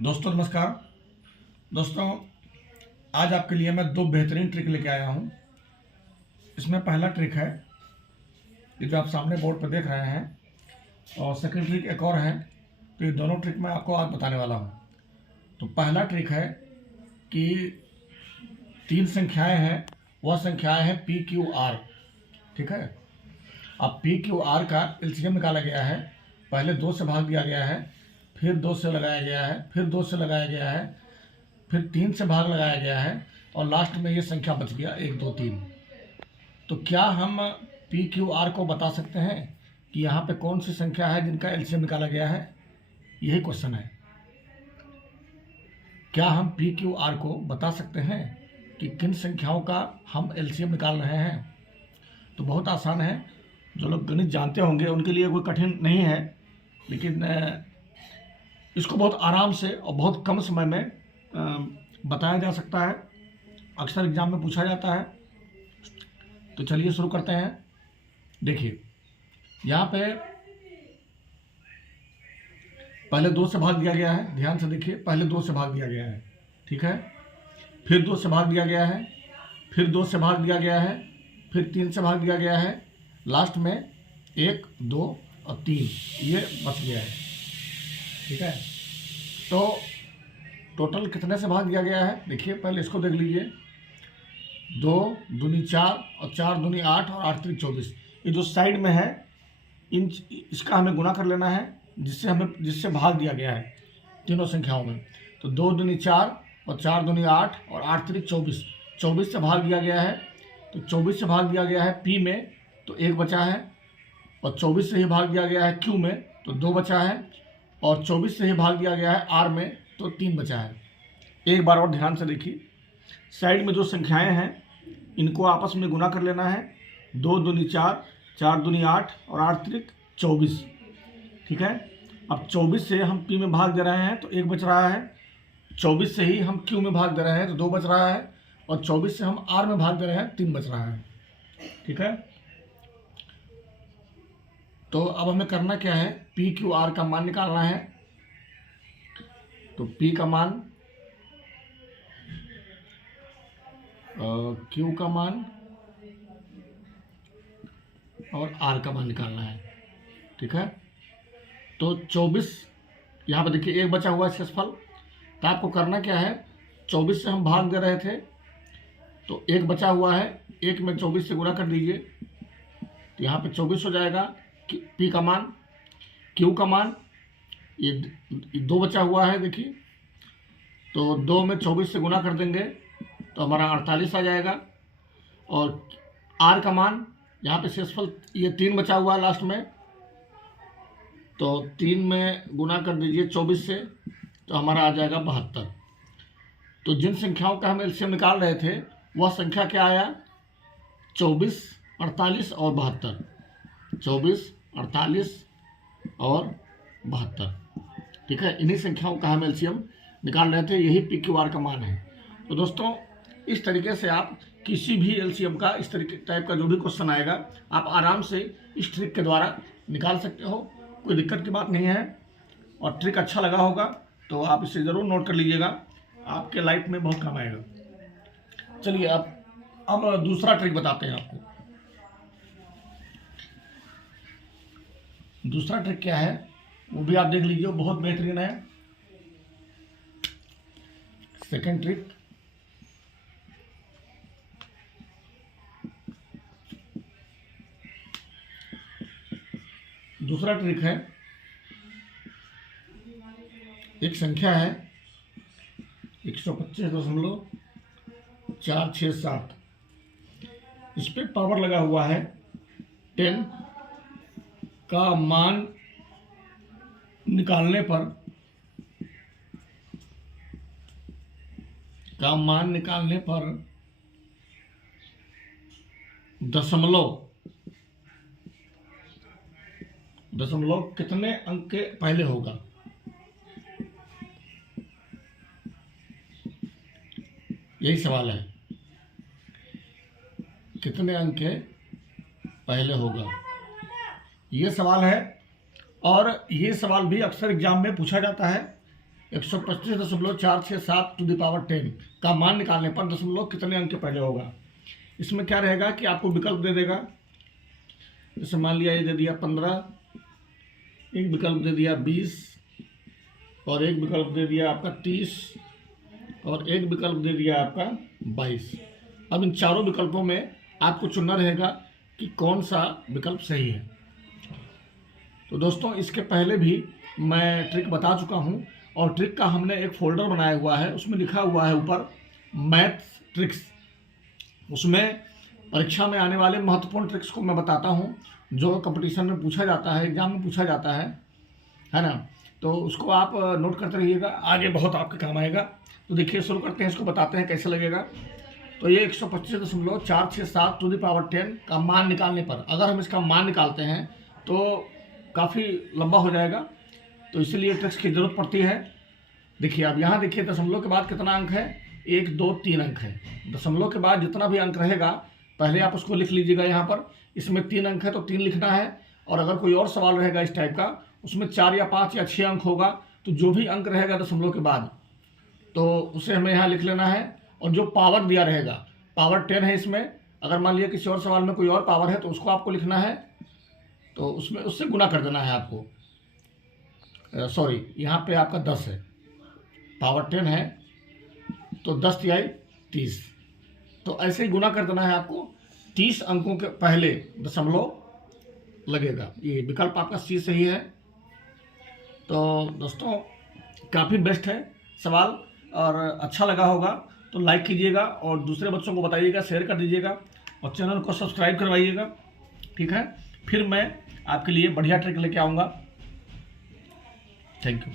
दोस्तों नमस्कार। दोस्तों आज आपके लिए मैं दो बेहतरीन ट्रिक लेके आया हूँ। इसमें पहला ट्रिक है ये जो आप सामने बोर्ड पर देख रहे हैं, और सेकंड ट्रिक एक और है। तो ये दोनों ट्रिक मैं आपको आज बताने वाला हूँ। तो पहला ट्रिक है कि तीन संख्याएं हैं, वह संख्याएं हैं पी क्यू आर। ठीक है। अब पी क्यू आर का एलसीएम निकाला गया है। पहले 2 से भाग दिया गया है, फिर 2 से लगाया गया है, फिर 2 से लगाया गया है, फिर 3 से भाग लगाया गया है, और लास्ट में ये संख्या बच गया 1 2 3। तो क्या हम पी क्यू आर को बता सकते हैं कि यहाँ पे कौन सी संख्या है जिनका एलसीएम निकाला गया है? यही क्वेश्चन है। क्या हम पी क्यू आर को बता सकते हैं कि किन संख्याओं का हम एलसीएम निकाल रहे हैं? तो बहुत आसान है। जो लोग गणित जानते होंगे उनके लिए कोई कठिन नहीं है, लेकिन इसको बहुत आराम से और बहुत कम समय में बताया जा सकता है। अक्सर एग्जाम में पूछा जाता है। तो चलिए शुरू करते हैं। देखिए यहाँ पे पहले 2 से भाग दिया गया है। ध्यान से देखिए, पहले 2 से भाग दिया गया है। ठीक है। फिर 2 से भाग दिया गया है, फिर 2 से भाग दिया गया है, फिर 3 से भाग दिया गया है, लास्ट में 1 2 और 3 ये बच गया है। ठीक है। तो टोटल कितने से भाग दिया गया है? देखिए पहले इसको देख लीजिए। 2 दूनी 4 और 4 दूनी 8 और 8 3 24। ये जो साइड में है इसका हमें गुना कर लेना है, जिससे भाग दिया गया है तीनों संख्याओं में। तो 2 दूनी 4 और 4 दूनी 8 और 8 3 24। 24 से भाग दिया गया है, तो 24 से भाग दिया गया है पी में, तो 1 बचा है। और 24 से ही भाग दिया गया है क्यू में, तो 2 बचा है। और 24 से ही भाग दिया गया है आर में, तो 3 बचा है। एक बार और ध्यान से देखिए, साइड में जो संख्याएं हैं इनको आपस में गुना कर लेना है। 2 दूनी 4, 4 दूनी 8 और 8 त्रिक 24। ठीक है। अब 24 से हम पी में भाग दे रहे हैं, तो 1 बच रहा है। 24 से ही हम क्यू में भाग दे रहे हैं, तो 2 बच रहा है। और 24 से हम आर में भाग दे रहे हैं, 3 बच रहा है। ठीक है। तो अब हमें करना क्या है? पी क्यू आर का मान निकालना है। तो P का मान, Q का मान और R का मान निकालना है। ठीक है। तो 24 यहाँ पर देखिए 1 बचा हुआ है शेषफल। तो आपको करना क्या है? 24 से हम भाग दे रहे थे, तो 1 बचा हुआ है, 1 में 24 से गुणा कर दीजिए, तो यहाँ पे 24 हो जाएगा P का मान। Q का मान ये 2 बचा हुआ है, देखिए, तो 2 में 24 से गुना कर देंगे तो हमारा 48 आ जाएगा। और R का मान यहाँ पे शेषफल ये 3 बचा हुआ है लास्ट में, तो 3 में गुना कर दीजिए 24 से, तो हमारा आ जाएगा 72। तो जिन संख्याओं का हम एलसीएम निकाल रहे थे वह संख्या क्या आया? 24, 48 और 72। 24, 48 और 72। ठीक है। इन्हीं संख्याओं का हम एलसीएम निकाल रहे थे, यही पी क्यू आर का मान है। तो दोस्तों इस तरीके से आप किसी भी एलसीएम का इस तरीके टाइप का जो भी क्वेश्चन आएगा आप आराम से इस ट्रिक के द्वारा निकाल सकते हो। कोई दिक्कत की बात नहीं है। और ट्रिक अच्छा लगा होगा तो आप इसे ज़रूर नोट कर लीजिएगा, आपके लाइफ में बहुत काम आएगा। चलिए अब दूसरा ट्रिक बताते हैं आपको। दूसरा ट्रिक क्या है वो भी आप देख लीजिए, बहुत बेहतरीन है। सेकंड ट्रिक, दूसरा ट्रिक है, एक संख्या है 125.467। इस पे पावर लगा हुआ है 10 का मान निकालने पर दशमलव कितने अंक के पहले होगा? यही सवाल है, कितने अंक के पहले होगा, ये सवाल है। और ये सवाल भी अक्सर एग्जाम में पूछा जाता है। 125.467 टू द पावर 10 का मान निकालने पर दशमलव कितने अंक के पहले होगा। इसमें क्या रहेगा कि आपको विकल्प दे देगा। जैसे मान लिया ये दे दिया 15, एक विकल्प दे दिया 20, और एक विकल्प दे दिया आपका 30, और एक विकल्प दे दिया आपका 22। अब इन चारों विकल्पों में आपको चुनना रहेगा कि कौन सा विकल्प सही है। तो दोस्तों, इसके पहले भी मैं ट्रिक बता चुका हूं, और ट्रिक का हमने एक फोल्डर बनाया हुआ है, उसमें लिखा हुआ है ऊपर मैथ्स ट्रिक्स। उसमें परीक्षा में आने वाले महत्वपूर्ण ट्रिक्स को मैं बताता हूं, जो कंपटीशन में पूछा जाता है, एग्जाम में पूछा जाता है ना। तो उसको आप नोट करते रहिएगा, आगे बहुत आपके काम आएगा। तो देखिए, शुरू करते हैं, इसको बताते हैं कैसे लगेगा। तो ये 125.467 टू द पावर 10 का मान निकालने पर, अगर हम इसका मान निकालते हैं तो काफ़ी लंबा हो जाएगा, तो इसीलिए ट्रिक्स की ज़रूरत पड़ती है। देखिए, अब यहाँ देखिए, दशमलव के बाद कितना अंक है, 1 2 3 अंक है। दशमलव के बाद जितना भी अंक रहेगा पहले आप उसको लिख लीजिएगा। यहाँ पर इसमें 3 अंक है तो 3 लिखना है, और अगर कोई और सवाल रहेगा इस टाइप का, उसमें 4 या 5 या 6 अंक होगा, तो जो भी अंक रहेगा दशमलव के बाद तो उसे हमें यहाँ लिख लेना है। और जो पावर दिया रहेगा, पावर 10 है इसमें, अगर मान लिया किसी और सवाल में कोई और पावर है तो उसको आपको लिखना है, तो उसमें उससे गुना कर देना है आपको। सॉरी, यहाँ पे आपका 10 है, पावर 10 है तो 10 तिहाई 30, तो ऐसे ही गुना कर देना है आपको। 30 अंकों के पहले दशमलव लगेगा। ये विकल्प आपका सी सही है। तो दोस्तों, काफ़ी बेस्ट है सवाल, और अच्छा लगा होगा तो लाइक कीजिएगा, और दूसरे बच्चों को बताइएगा, शेयर कर दीजिएगा, और चैनल को सब्सक्राइब करवाइएगा। ठीक है, फिर मैं आपके लिए बढ़िया ट्रिक लेके आऊँगा। Thank you.